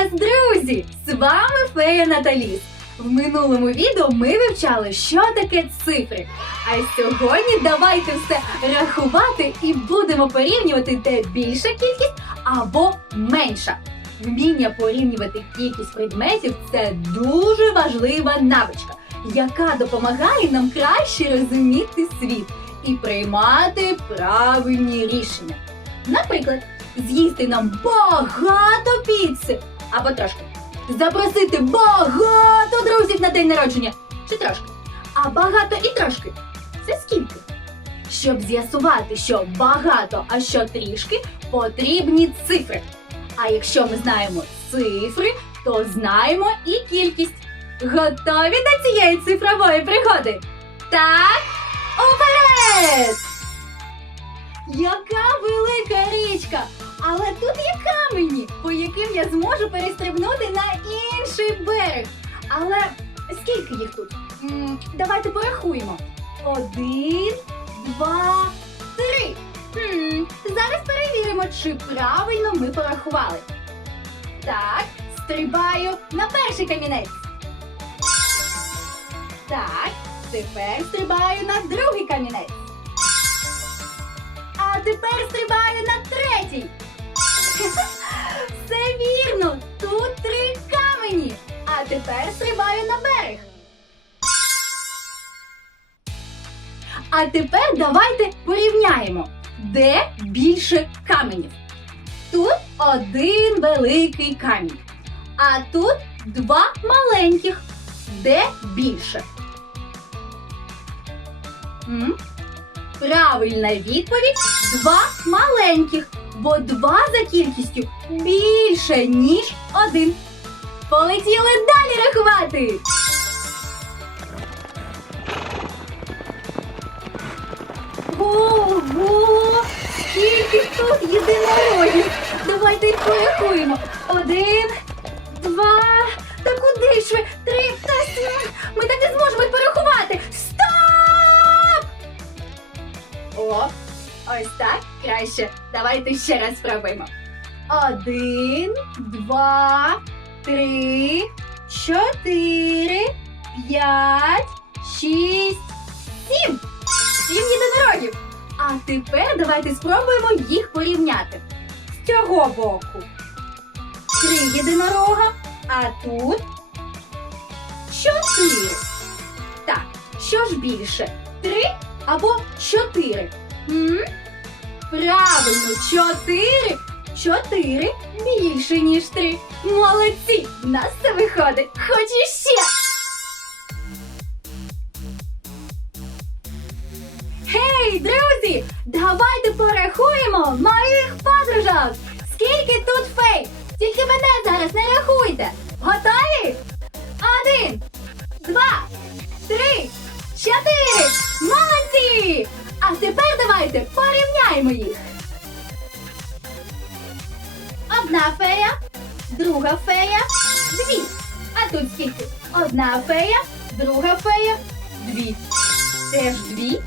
вас, друзі! З вами Фея Наталіс. В минулому відео ми вивчали, що таке цифри. А сьогодні давайте все рахувати і будемо порівнювати, де більша кількість або менша. Вміння порівнювати кількість предметів це дуже важлива навичка, яка допомагає нам краще розуміти світ і приймати правильні рішення. Наприклад, з'їсти нам багато піци або трошки. Запросити багато друзів на день народження чи трошки. А багато і трошки це скільки? Щоб з'ясувати, що багато, а що трішки, потрібні цифри. А якщо ми знаємо цифри, то знаємо і кількість. Готові до цієї цифрової пригоди? Так, уперед! Яка велика річка! Але тут є камені, по яким я зможу перестрибнути на інший берег. Але скільки їх тут? Давайте порахуємо. Один, два, три. Хм, зараз перевіримо, чи правильно ми порахували. Так, стрибаю на перший камінець. Так, тепер стрибаю на другий камінець. А тепер стрибаю на третій. Все вірно! Тут три камені. А тепер стрибаю на берег. А тепер давайте порівняємо, де більше каменів. Тут один великий камінь, а тут два маленьких. Де більше? М? Правильна відповідь два маленьких, бо два за кількістю більше, ніж один. Полетіли далі рахувати. Ого! Скільки тут єдинорогів! Давайте їх порахуємо. Один, два. Та куди ж ви? Три та сім. Ми так не зможемо їх порахувати. Стоп! О, ось так краще. Давайте ще раз спробуємо. Один, два, три, чотири, п'ять, шість, сім. Сім єдинорогів. А тепер давайте спробуємо їх порівняти. З цього боку. Три єдинорога, а тут чотири. Так, що ж більше? Три або чотири? М? Правильно, чотири. Чотири більше, ніж три. Молодці! В нас це виходить. Хоч іще. Гей, друзі! Давайте порахуємо моїх подружок! Скільки тут фей? Тільки мене зараз не рахуйте! Готові? Один, два, три, чотири! Молодці! А тепер давайте порівняємо їх. Одна фея, друга фея, дві. А тут скільки? Одна фея, друга фея, дві. Теж дві.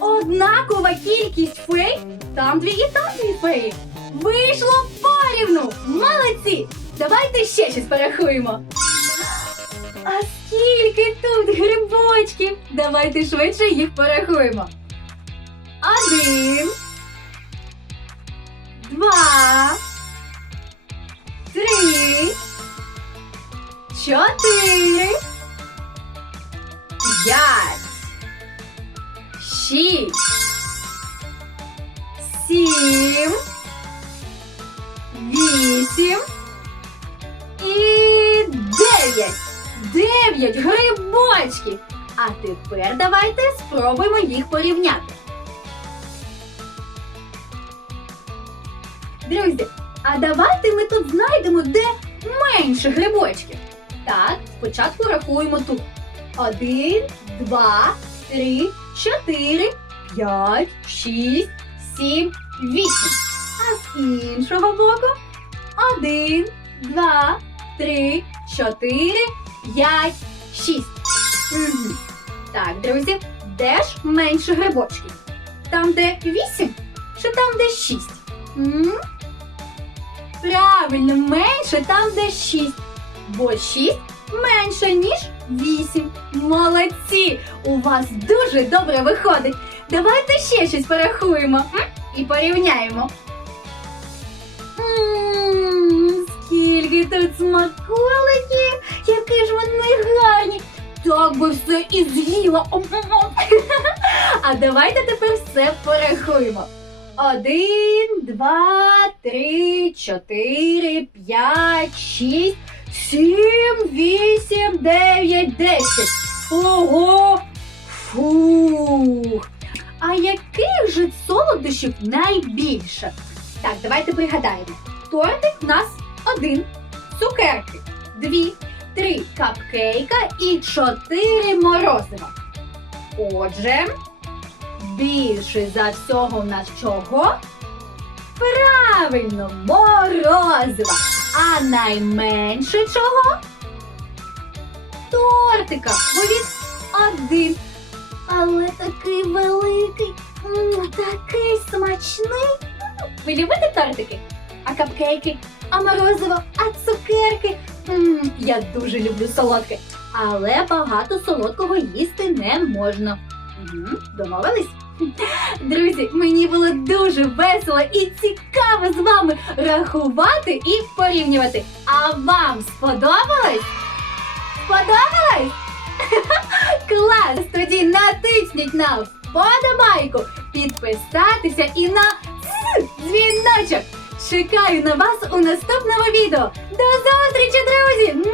Однакова кількість фей, там дві і там дві феї. Вийшло порівну! Молодці! Давайте ще щось порахуємо. А скільки тут грибочків? Давайте швидше їх порахуємо. Один. Два. Три. Чотири. П'ять шість, сім, вісім і дев'ять. Дев'ять грибочків. А тепер давайте спробуємо їх порівняти. Друзі, а давайте ми тут знайдемо, де менше грибочків. Так, спочатку рахуємо тут. Один, два, три, чотири, п'ять, шість, сім, вісім. А з іншого боку один, два, три, чотири, п'ять, шість. Так, друзі, де ж менше грибочків? Там, де вісім, чи там, де шість? Правильно, менше там, де 6. Бо 6 менше, ніж 8. Молодці! У вас дуже добре виходить. Давайте ще щось порахуємо і порівняємо. Мм, скільки тут смаколиків, які ж вони гарні. Так би все і з'їла. А давайте тепер все порахуємо. Один, два, три, чотири, п'ять, шість, сім, вісім, дев'ять, десять. Ого! Фух! А яких же солодощів найбільше? Так, давайте пригадаємо. Тортик у нас один, цукерки, дві, три капкейка і чотири морозива. Отже, більше за всього у нас чого? Правильно, морозива. А найменше чого? Тортика, бо він один. Але такий великий, такий смачний. Ви любите тортики? А капкейки? А морозиво? А цукерки? Я дуже люблю солодке. Але багато солодкого їсти не можна. Угу, домовились? Друзі, мені було дуже весело і цікаво з вами рахувати і порівнювати. А вам сподобалось? Сподобалось? Клас! Тоді натисніть на вподобайку, підписатися і на дзвіночок. Чекаю на вас у наступному відео. До зустрічі, друзі!